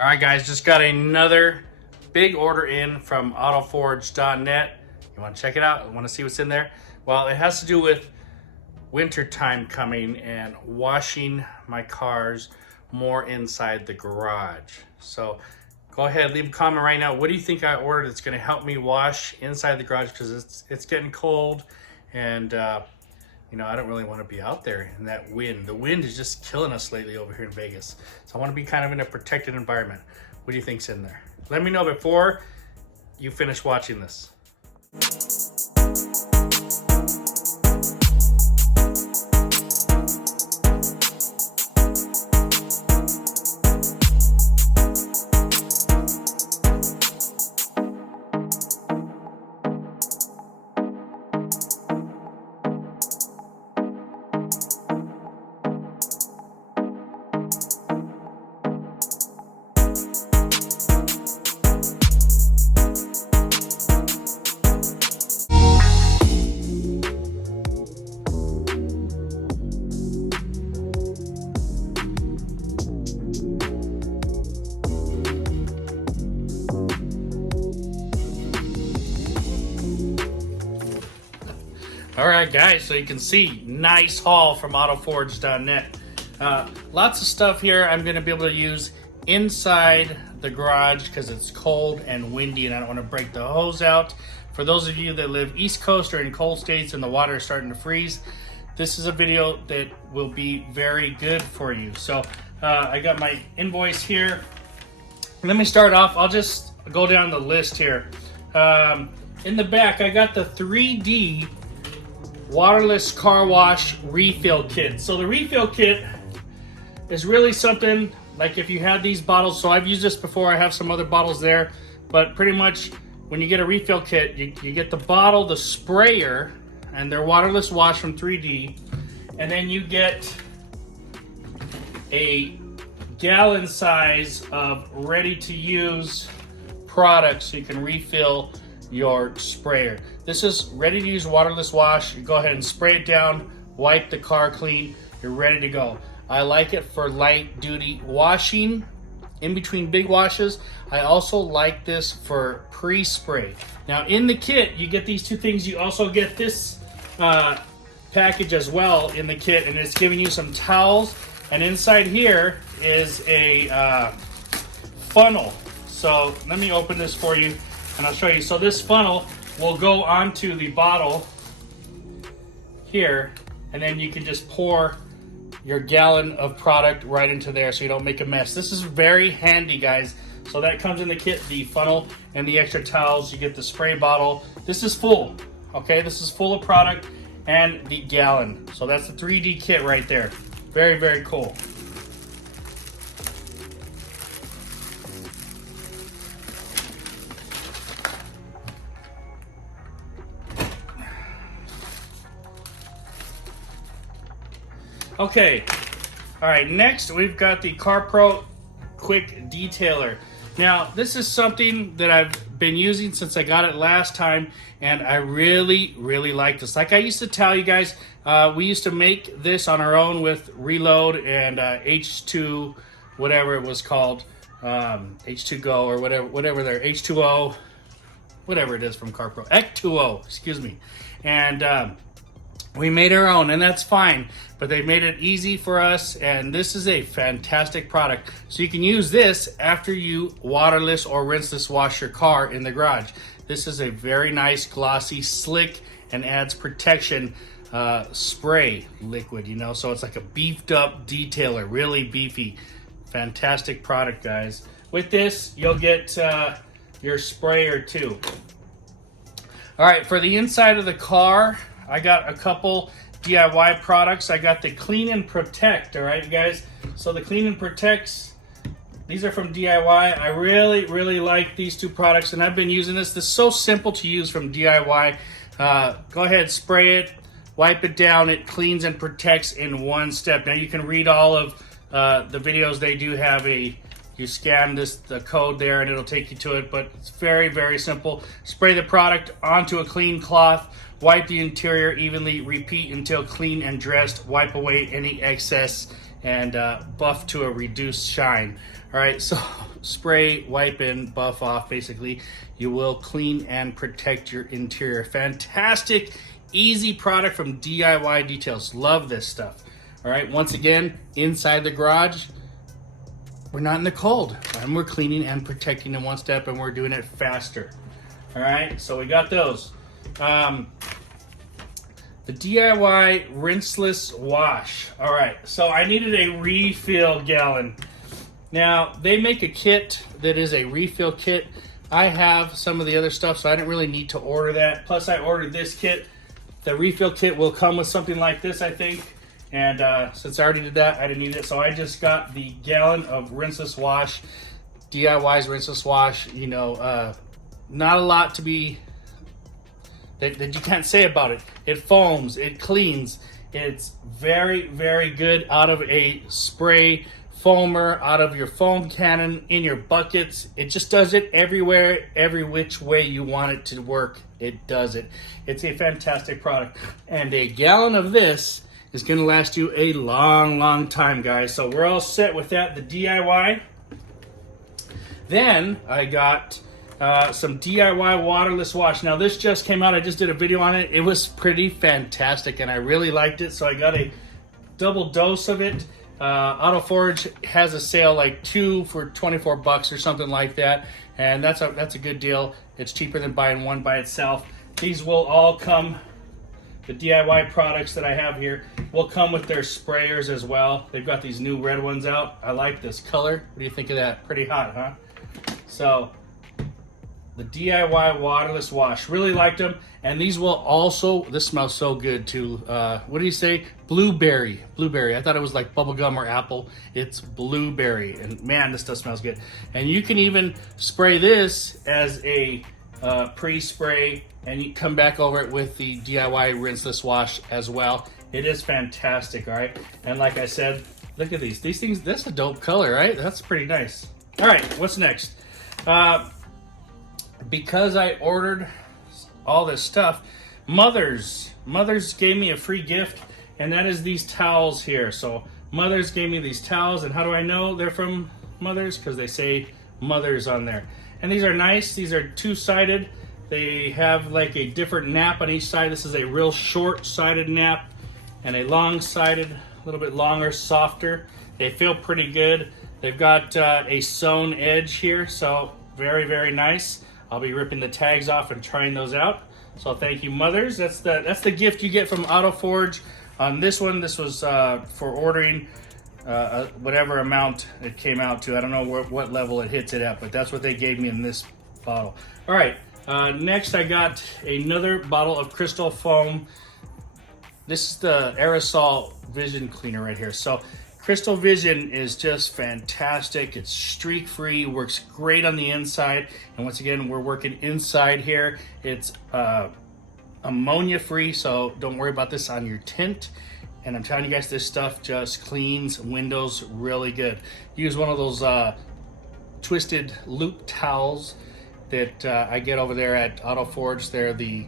All right, guys, just got another big order in from autoforge.net. You want to check it out? You want to see what's in there? Well, it has to do with winter time coming and washing my cars more inside the garage. So go ahead, leave a comment right now. What do you think I ordered that's going to help me wash inside the garage? Because it's getting cold, and you know, I don't really want to be out there in that wind. The wind is just killing us lately over here in Vegas. So I want to be kind of in a protected environment. What do you think's in there? Let me know before you finish watching this. All right, guys, so you can see, nice haul from autoforge.net. Lots of stuff here I'm going to be able to use inside the garage because it's cold and windy and I don't want to break the hose out. For those of you that live East Coast or in cold states and the water is starting to freeze, this is a video that will be very good for you. So I got my invoice here. Let me start off. I'll just go down the list here. In the back, I got the 3D Waterless car wash refill kit. So the refill kit is really something like if you had these bottles. So I've used this before. I have some other bottles there, but pretty much when you get a refill kit, you get the bottle, the sprayer, and their waterless wash from 3D, and then you get a gallon size of ready to use product so you can refill your sprayer. This is ready to use waterless wash. You go ahead and spray it down, wipe the car clean, you're ready to go. I like it for light duty washing in between big washes. I also like this for pre-spray. Now in the kit, you get these two things. You also get this package as well in the kit, and it's giving you some towels, and inside here is a funnel. So let me open this for you and I'll show you. So this funnel will go onto the bottle here, and then you can just pour your gallon of product right into there so you don't make a mess. This is very handy, guys. So that comes in the kit, the funnel and the extra towels. You get the spray bottle. This is full, okay? This is full of product and the gallon. So that's the 3D kit right there. Very, very cool. Okay, all right, next we've got the CarPro Quick Detailer. Now, this is something that I've been using since I got it last time, and I really, really like this. Like I used to tell you guys, we used to make this on our own with Reload and H2, whatever it was called, H2Go or whatever they're, H2O, whatever it is from CarPro, Ec2O, excuse me. And we made our own, and that's fine, but they made it easy for us, and this is a fantastic product. So you can use this after you waterless or rinseless wash your car in the garage. This is a very nice, glossy, slick, and adds protection spray liquid, you know, so it's like a beefed up detailer, really beefy. Fantastic product, guys. With this, you'll get your sprayer too. All right, for the inside of the car, I got a couple DIY products. I got the Clean and Protect, all right, guys? So the Clean and Protects, these are from DIY. I really, really like these two products, and I've been using this. This is so simple to use from DIY. Go ahead, spray it, wipe it down. It cleans and protects in one step. Now you can read all of the videos. They do have you scan the code there and it'll take you to it, but it's very, very simple. Spray the product onto a clean cloth, wipe the interior evenly, repeat until clean and dressed, wipe away any excess, and buff to a reduced shine. All right, so spray, wipe in, buff off, basically. You will clean and protect your interior. Fantastic, easy product from DIY Details. Love this stuff. All right, once again, inside the garage, we're not in the cold, and we're cleaning and protecting in one step, and we're doing it faster. All right, so we got those. The DIY Rinseless wash. All right, so I needed a refill gallon. Now, they make a kit that is a refill kit. I have some of the other stuff, so I didn't really need to order that. Plus, I ordered this kit. The refill kit will come with something like this, I think. And since I already did that, I didn't need it. So I just got the gallon of Rinseless wash. DIY's Rinseless wash. You know, not a lot to be that you can't say about it. It foams, it cleans. It's very, very good out of a spray foamer, out of your foam cannon, in your buckets. It just does it everywhere, every which way you want it to work. It does it. It's a fantastic product. And a gallon of this is gonna last you a long, long time, guys. So we're all set with that, the DIY. Then I got some DIY waterless wash. Now this just came out, I just did a video on it. It was pretty fantastic and I really liked it. So I got a double dose of it. AutoForge has a sale, like 2 for 24 bucks or something like that. And that's a good deal. It's cheaper than buying one by itself. These will all come, the DIY products that I have here will come with their sprayers as well. They've got these new red ones out. I like this color. What do you think of that? Pretty hot, huh? So the DIY waterless wash, really liked them. And these will also, this smells so good too. What do you say? Blueberry. I thought it was like bubblegum or apple. It's blueberry. And man, this stuff smells good. And you can even spray this as a pre-spray, and you come back over it with the DIY Rinseless wash as well. It is fantastic, all right? And like I said, look at these things. That's a dope color, right? That's pretty nice. All right, what's next? Because I ordered all this stuff, Mothers gave me a free gift, and that is these towels here. So Mothers gave me these towels, and how do I know they're from Mothers? Because they say Mothers on there. And these are nice. These are two-sided. They have like a different nap on each side. This is a real short-sided nap and a long-sided, a little bit longer, softer. They feel pretty good. They've got a sewn edge here, so very, very nice. I'll be ripping the tags off and trying those out. So thank you, Mothers. That's the gift you get from AutoForge. On this one, this was for ordering whatever amount it came out to. I don't know what level it hits it at, but that's what they gave me in this bottle. All right, next I got another bottle of Crystal Foam. This is the aerosol vision cleaner right here. So Crystal Vision is just fantastic. It's streak-free, works great on the inside. And once again, we're working inside here. It's ammonia-free, so don't worry about this on your tint. And I'm telling you guys, this stuff just cleans windows really good. Use one of those twisted loop towels that I get over there at AutoForge. They're the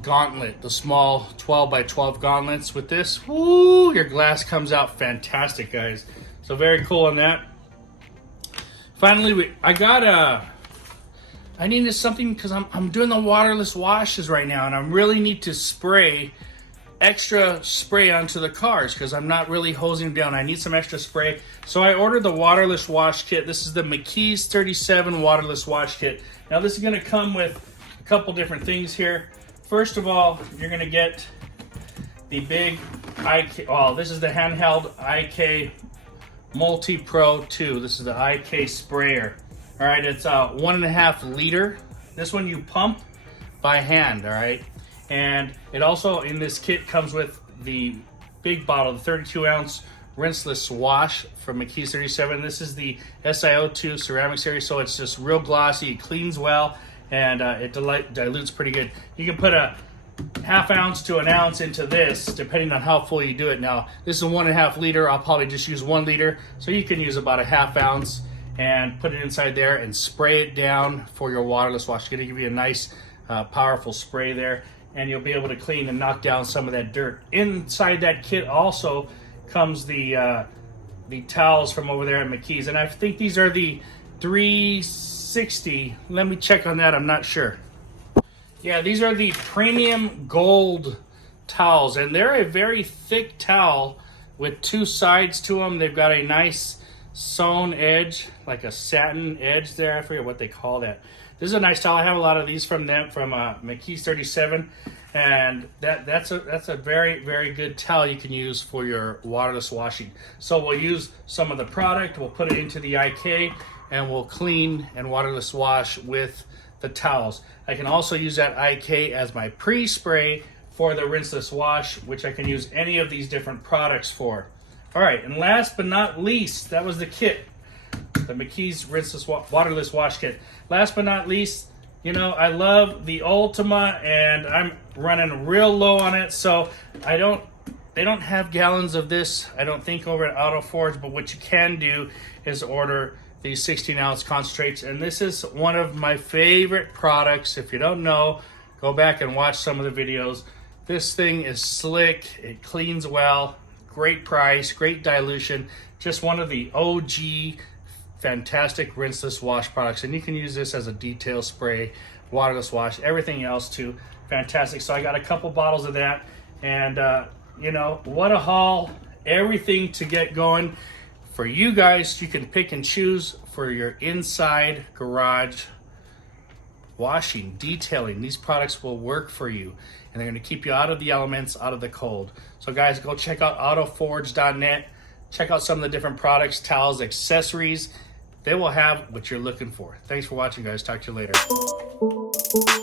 gauntlet, the small 12 by 12 gauntlets. With this, woo, your glass comes out fantastic, guys. So very cool on that. Finally, I needed something because I'm doing the waterless washes right now, and I really need to spray extra spray onto the cars because I'm not really hosing them down. I need some extra spray. So I ordered the waterless wash kit. This is the McKee's 37 waterless wash kit. Now this is going to come with a couple different things here. First of all, you're going to get the big IK, oh, this is the handheld IK Multi Pro 2. This is the IK sprayer. All right, it's 1.5 liter. This one you pump by hand, all right? And it also, in this kit, comes with the big bottle, the 32-ounce rinseless wash from McKee's 37. This is the SiO2 ceramic series, so it's just real glossy. It cleans well, and it dilutes pretty good. You can put a 1/2 ounce to 1 ounce into this, depending on how full you do it. Now, this is a 1.5 liter. I'll probably just use 1 liter, so you can use about a 1/2 ounce and put it inside there and spray it down for your waterless wash. It's going to give you a nice, powerful spray there, and you'll be able to clean and knock down some of that dirt. Inside that kit also comes the the towels from over there at McKee's, and I think these are the 360. Let me check on that. I'm not sure. Yeah, these are the premium gold towels, and they're a very thick towel with two sides to them. They've got a nice sewn edge, like a satin edge there. I forget what they call that. This is a nice towel. I have a lot of these from them, from McKee's 37, and that's a very, very good towel you can use for your waterless washing. So we'll use some of the product, we'll put it into the IK, and we'll clean and waterless wash with the towels. I can also use that IK as my pre-spray for the rinseless wash, which I can use any of these different products for. All right, and last but not least, that was the kit, the McKee's Rinseless Waterless Wash Kit. Last but not least, you know, I love the Ultima, and I'm running real low on it, so they don't have gallons of this, I don't think, over at Auto Forge, but what you can do is order these 16-ounce concentrates, and this is one of my favorite products. If you don't know, go back and watch some of the videos. This thing is slick, it cleans well, great price, great dilution, just one of the OG fantastic rinseless wash products, and you can use this as a detail spray, waterless wash, everything else too. Fantastic. So I got a couple bottles of that, and you know, what a haul, everything to get going. For you guys, you can pick and choose for your inside garage washing, detailing. These products will work for you, and they're going to keep you out of the elements, out of the cold. So guys, go check out autoforge.net. Check out some of the different products, towels, accessories. They will have what you're looking for. Thanks for watching, guys. Talk to you later.